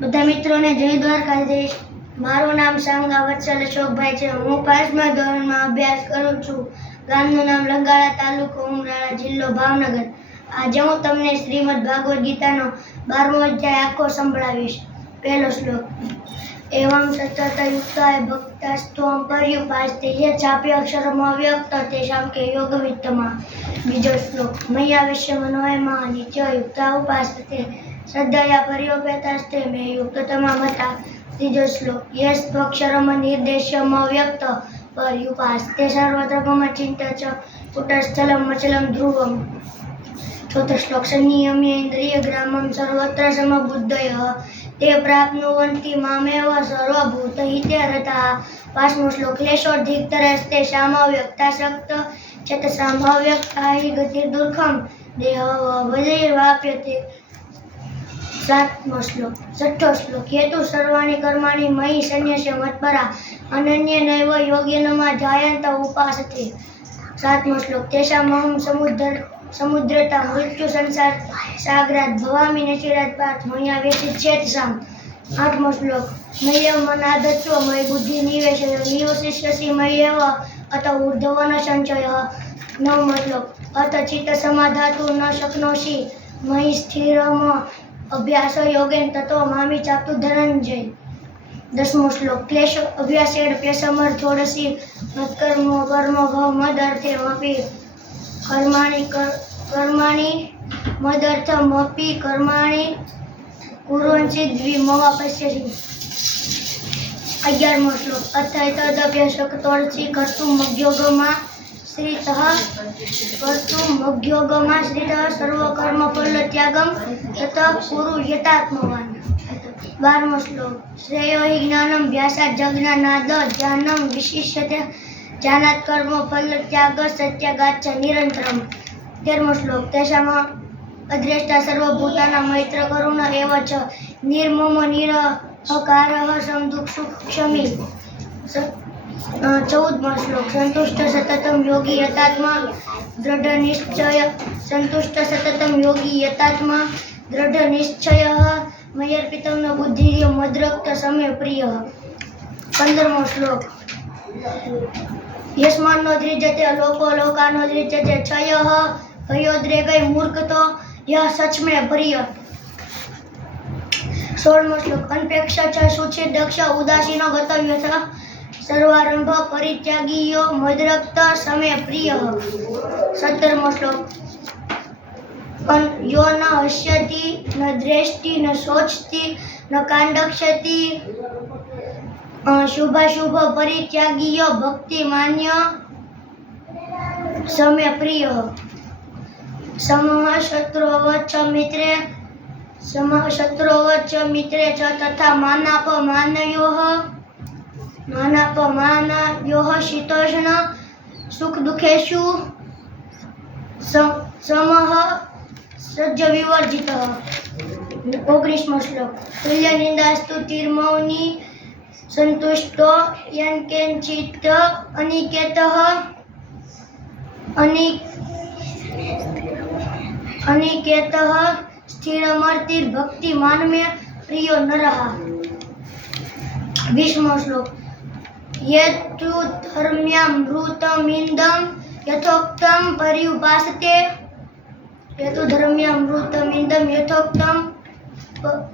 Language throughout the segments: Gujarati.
બધા મિત્રોને જય દ્વારકાધીશ। મારું નામ સાંગા વત્સલ અશોકભાઈ છે। હું 5મા ધોરણમાં અભ્યાસ કરું છું। ગામનું નામ લંગાળા, તાલુકો ઉમરાળા, જિલ્લો ભાવનગર। આજે હું તમને શ્રીમદ ભાગવત ગીતાનો 12મો અધ્યાય આખો સંભળાવીશ। પહેલો શ્લોક। એવં સતત યુક્તાય ભક્તાસ્ત્વં પર્યુપાસ્તે યે ચાપ્યક્ષરમ અવ્યક્ત તેષાં કે યોગવિત્તમા। બીજો શ્લોક। મય્યા વિશ્ય મનોયમા નિત્ય યુક્તા ઉપાસતે શ્રદ્ધયા પર્યોપેતાસ્તે મે યુક્તતમા મતા। ત્રીજો શ્લોક। યે સ્ત્વક્ષરમ નિર્દેશ્યમ અવ્યક્ત પર્યુપાસ્તે સર્વત્ર ગમચિંત ચ કુટસ્થલમ મચલમ ધ્રુવમ। ચોથો શ્લોક। સંનિયમ્ય ઇન્દ્રિય ગ્રામમ સર્વત્ર સમબુદ્ધયઃ તે પ્રાપ્નુવન્તિ મામેવ સર્વભૂતહિતે રતાઃ। પાંચમો શ્લોક। ક્લેશોદ્ધિક્તરસ્તે સામવ્યક્તાસક્ત ચેતસામ અવ્યક્તા હિ ગતિર્દુર્ગમ દેહવદૈર્વાપ્યતે। છઠ્ઠો શ્લોક। હેતુ સર્વાણી કર્માણી મયि સન્યસ્ય મત્પરા અનન્યેનૈવ યોગેનમાં ધ્યાયન્ત ઉપાસતે। સાતમો શ્લોક। તેષામહં સમુદ્રતા મૃત્યુ સંસાર સાગરાત ભવામિ નચિરાત પાર્થ મયા વ્યતિચ્છેતસામ। આઠમો શ્લોક। મય્યવ મનાધત્સ્વ મયि બુદ્ધિ નિવેશય નિવસિષ્યસી મય્યેવ અત ઊર્ધ્વન સંચયઃ। નવમો શ્લોક। અત ચિત્ત સમાધાતુ ન શક્નોષિ મયि સ્થિરમ અભ્યાસ યોગેન તતો મામી ચાપ્તુ ધનંજય। દસમો શ્લોક। ક્લેશ અભ્યાસેડ પ્યસમર્થોડસી મત્કર્મો કર્મ ભવ મદર્થે મપી કર્માણી મદર્થમપી કર્માણી કુર્વંચિત દ્વિમવા પશ્યસી। 11મો શ્લોક। અથૈતદભ્યસક્તોર્ચિ કર્તુમ મધ્યોગમાં શ્રિતઃ સર્વકર્મ ફલ ત્યાગમ તત કુરુ યતાત્મવાન। 12મો શ્લોક। શ્રેયો હિ જ્ઞાનમ વ્યાસાદ જજ્ઞાનાદ જ્ઞાનમ વિશિષ્યતે જ્ઞાનાત કર્મ ફલ ત્યાગ સત્યાગાચ્ચ નિરંતરમ। 13મો શ્લોક। તેષામ અદ્રેષ્ટા સર્વભૂતાના મૈત્ર કરુણ એવ ચ નિર્મમો નિરહકારઃ સમદુઃખ ક્ષમી। 14મો શ્લોક। સંતુષ્ટ સતતમ યોગી યતાત્મા દૃઢ નિશ્ચયઃ મયર્પિતમ ન બુદ્ધિર્ય મદ્રક્ત સમે પ્રિયઃ। 15મો શ્લોક। યસ્માન્નો ધ્રિજતે લોકો લોકાનો ધ્રિજતે ક્ષયઃ ભયોદ્રેગૈ મૂર્ખતો યઃ સચમે પ્રિય। 16મો શ્લોક। અનપેક્ષ ચ શુચિ દક્ષ ઉદાસીનો ગતવ્યથ સર્વારંભ પરિત્યાગીયો મદ્રક્ત સમે પ્રિયઃ। 17મો શ્લોક। યો ન હસ્યતિ ન દ્રેષ્ટિ ન શોચતિ ન કાંડક્ષતિ શુભાશુભ પરિત્યાગીયો ભક્તિમાન્ય સમે પ્રિયઃ। સમઃ શત્રોવચ્ચ મિત્રે ચ તથા માનાપમાનયોઃ શીતોષ્ણ સુખ દુઃખેષુ સમઃ સજ્જ વિવર્જિતઃ। 19મો શ્લોક। તુલ્ય નિંદાસ્તુતિર્મૌની સંતુષ્ટો યન્કેન્ચિત અનિકેતઃ સ્થિરમર્તિર્ભક્તિમાન મે પ્રિયો નરઃ। 20મો શ્લોક। યેતુ ધર્મ્યામૃતમિંદં યથોક્તમ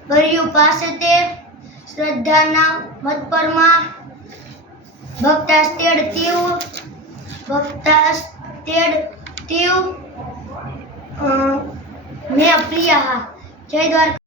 પર્યુપાસતે શ્રદ્ધાના મત્પરમા ભક્તાસ્તેડ મે પ્રિયઃ। જય દ્વારકા।